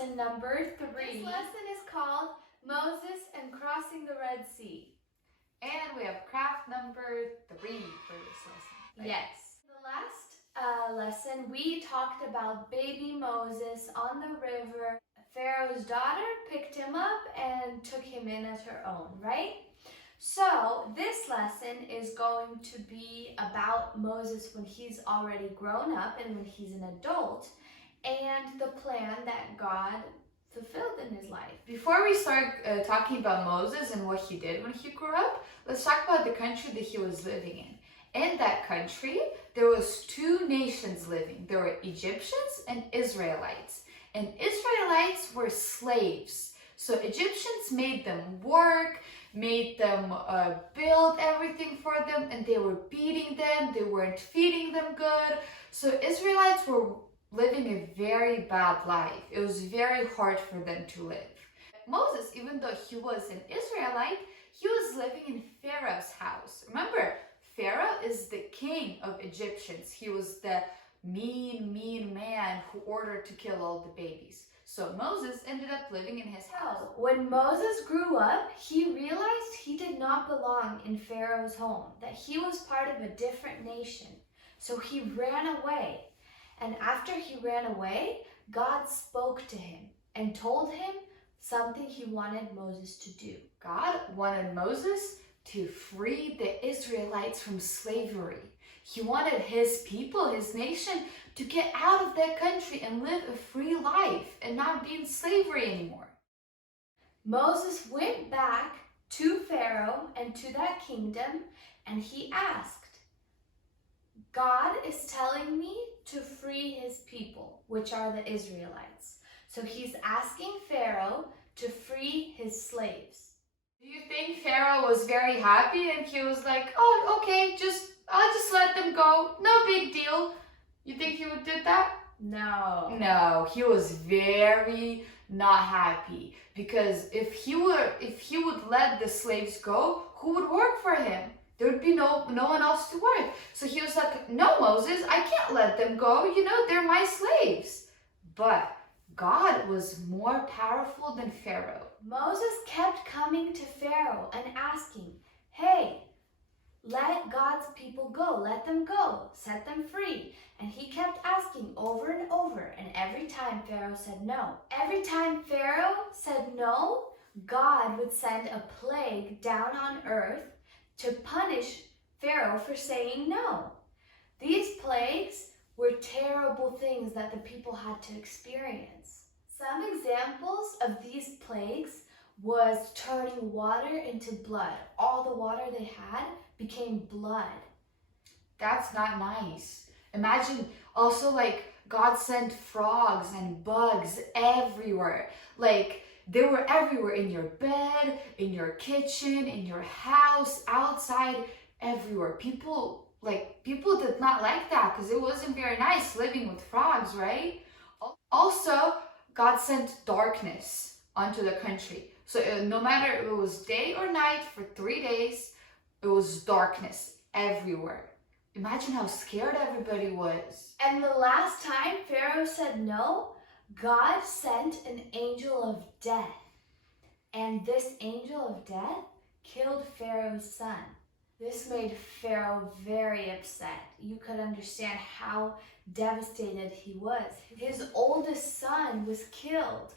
lesson number 3. This lesson is called Moses and Crossing the Red Sea. And we have craft number 3 for this lesson. Right? Yes. The last lesson, we talked about baby Moses on the river. Pharaoh's daughter picked him up and took him in as her own, right? So this lesson is going to be about Moses when he's already grown up and when he's an adult, and the plan that God fulfilled in his life. Before we start talking about Moses and what he did when he grew up, let's talk about the country that he was living in. In that country, there was 2 nations living. There were Egyptians and Israelites. And Israelites were slaves. So Egyptians made them work, made them build everything for them, and they were beating them. They weren't feeding them good. So Israelites were living a very bad life. It was very hard for them to live. Moses, even though he was an Israelite, he was living in Pharaoh's house. Remember, Pharaoh is the king of Egyptians. He was the mean man who ordered to kill all the babies. So Moses ended up living in his house. When Moses grew up, he realized he did not belong in Pharaoh's home, that he was part of a different nation. So he ran away. And after he ran away, God spoke to him and told him something he wanted Moses to do. God wanted Moses to free the Israelites from slavery. He wanted his people, his nation, to get out of that country and live a free life and not be in slavery anymore. Moses went back to Pharaoh and to that kingdom, and he asked, God is telling me to free his people, which are the Israelites. So he's asking Pharaoh to free his slaves. Do you think Pharaoh was very happy and he was like, oh, okay, I'll just let them go. No big deal. You think he would do that? No. No, he was very not happy, because if he would let the slaves go, who would work for him? There would be no one else to work. So he was like, no, Moses, I can't let them go. You know, they're my slaves. But God was more powerful than Pharaoh. Moses kept coming to Pharaoh and asking, hey, let God's people go. Let them go. Set them free. And he kept asking over and over. And every time Pharaoh said no. Every time Pharaoh said no, God would send a plague down on earth to punish Pharaoh for saying no. These plagues were terrible things that the people had to experience. Some examples of these plagues was turning water into blood. All the water they had became blood. That's not nice. Imagine also, like, God sent frogs and bugs everywhere. Like, they were everywhere, in your bed, in your kitchen, in your house, outside, everywhere. People did not like that because it wasn't very nice living with frogs, right? Also, God sent darkness onto the country. So no matter if it was day or night, for 3 days, it was darkness everywhere. Imagine how scared everybody was. And the last time Pharaoh said no, God sent an angel of death. And this angel of death killed Pharaoh's son. This made Pharaoh very upset. You could understand how devastated he was. His oldest son was killed.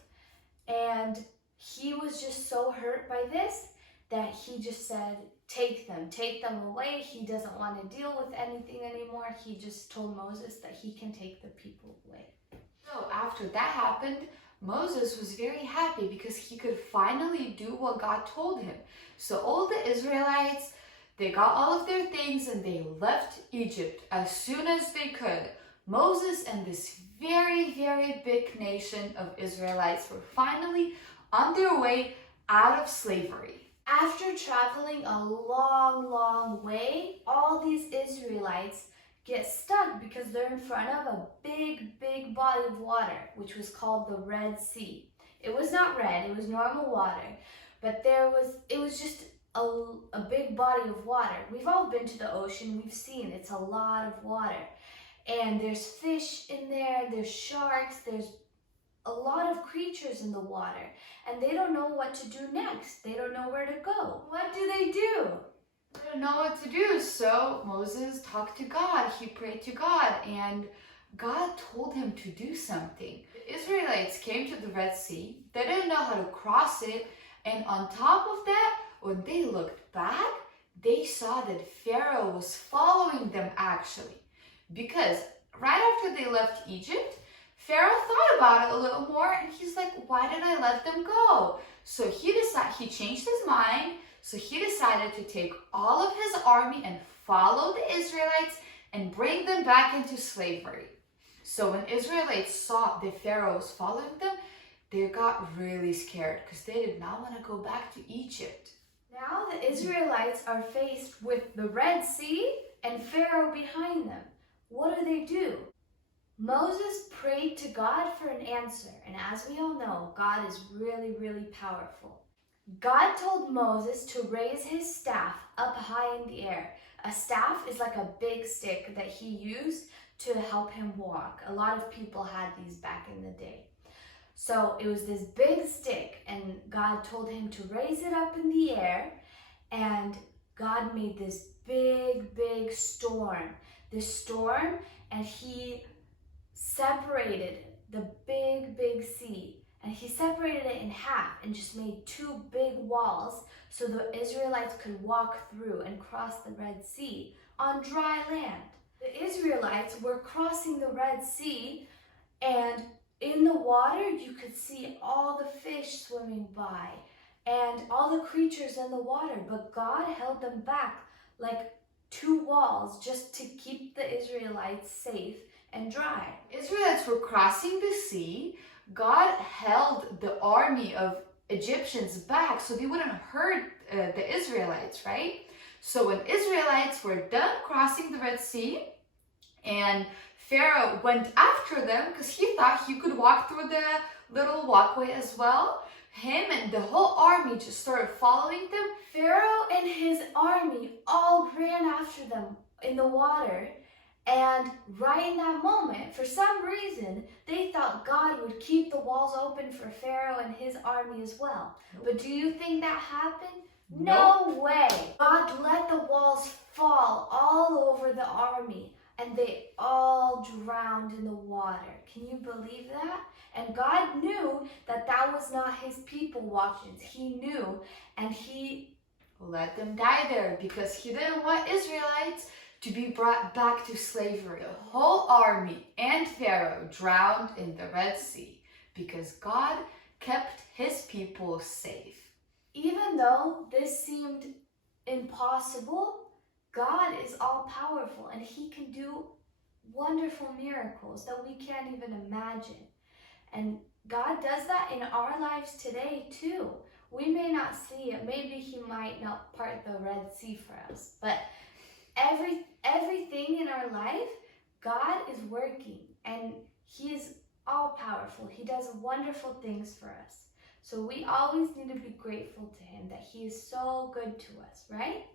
And he was just so hurt by this that he just said, take them away. He doesn't want to deal with anything anymore. He just told Moses that he can take the people away. So after that happened, Moses was very happy because he could finally do what God told him. So all the Israelites, they got all of their things and they left Egypt as soon as they could. Moses and this very, very big nation of Israelites were finally on their way out of slavery. After traveling a long way, all these Israelites get stuck because they're in front of a big body of water, which was called the Red Sea. It was not red, it was normal water, but it was just a big body of water. We've all been to the ocean, we've seen it's a lot of water. And there's fish in there, there's sharks, there's a lot of creatures in the water, and they don't know what to do next. They don't know where to go. What do? They don't know what to do, so Moses talked to God. He prayed to God, and God told him to do something. The Israelites came to the Red Sea. They didn't know how to cross it, and on top of that, when they looked back, they saw that Pharaoh was following them actually. Because right after they left Egypt, Pharaoh thought about it a little more, and he's like, why did I let them go? So he changed his mind. So he decided to take all of his army and follow the Israelites and bring them back into slavery. So when Israelites saw that Pharaoh was following them, they got really scared because they did not want to go back to Egypt. Now the Israelites are faced with the Red Sea and Pharaoh behind them. What do? Moses prayed to God for an answer, and as we all know, God is really, really powerful. God told Moses to raise his staff up high in the air. A staff is like a big stick that he used to help him walk. A lot of people had these back in the day. So it was this big stick, and God told him to raise it up in the air, and God made this big, big storm. And he separated the big, big sea. And he separated it in half and just made two big walls so the Israelites could walk through and cross the Red Sea on dry land. The Israelites were crossing the Red Sea, and in the water you could see all the fish swimming by and all the creatures in the water, but God held them back like two walls just to keep the Israelites safe and dry. Israelites were crossing the sea. God held the army of Egyptians back so they wouldn't hurt the Israelites, right? So when Israelites were done crossing the Red Sea and Pharaoh went after them because he thought he could walk through the little walkway as well, him and the whole army just started following them. Pharaoh and his army all ran after them in the water. And right in that moment, for some reason, they thought God would keep the walls open for Pharaoh and his army as well. Nope. But do you think that happened? Nope. No way. God let the walls fall all over the army, and they all drowned in the water. Can you believe that? And God knew that that was not his people watching. He knew, and he let them die there because he didn't want Israelites to be brought back to slavery. The whole army and Pharaoh drowned in the Red Sea because God kept his people safe. Even though this seemed impossible, God is all powerful and he can do wonderful miracles that we can't even imagine. And God does that in our lives today too. We may not see it. Maybe he might not part the Red Sea for us, but everything in our life, God is working and he is all powerful. He does wonderful things for us. So we always need to be grateful to him that he is so good to us, right?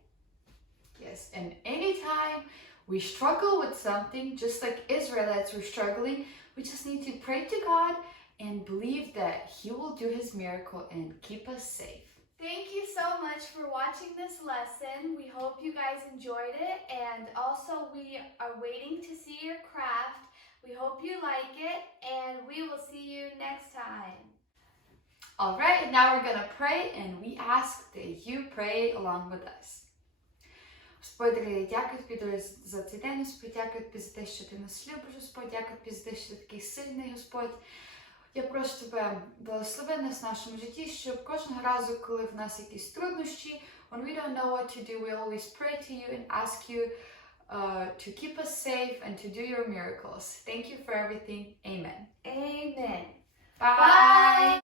Yes, and anytime we struggle with something, just like Israelites were struggling, we just need to pray to God and believe that he will do his miracle and keep us safe. Thank you so much for watching this lesson. We hope you guys enjoyed it, and also we are waiting to see your craft. We hope you like it, and we will see you next time. All right, now we're going to pray, and we ask that you pray along with us. Господь, дорогий, дякую тобі за цей день, Господь, дякую тобі за те, що ти нас любиш, Господь, дякую тобі за те, що ти такий сильний, Господь. Я прошу тебе, благослови нас в нашому житті, щоб кожного разу, коли в нас якісь труднощі, when we don't know what to do, we always pray to you and ask you to keep us safe and to do your miracles. Thank you for everything. Amen. Amen. Bye.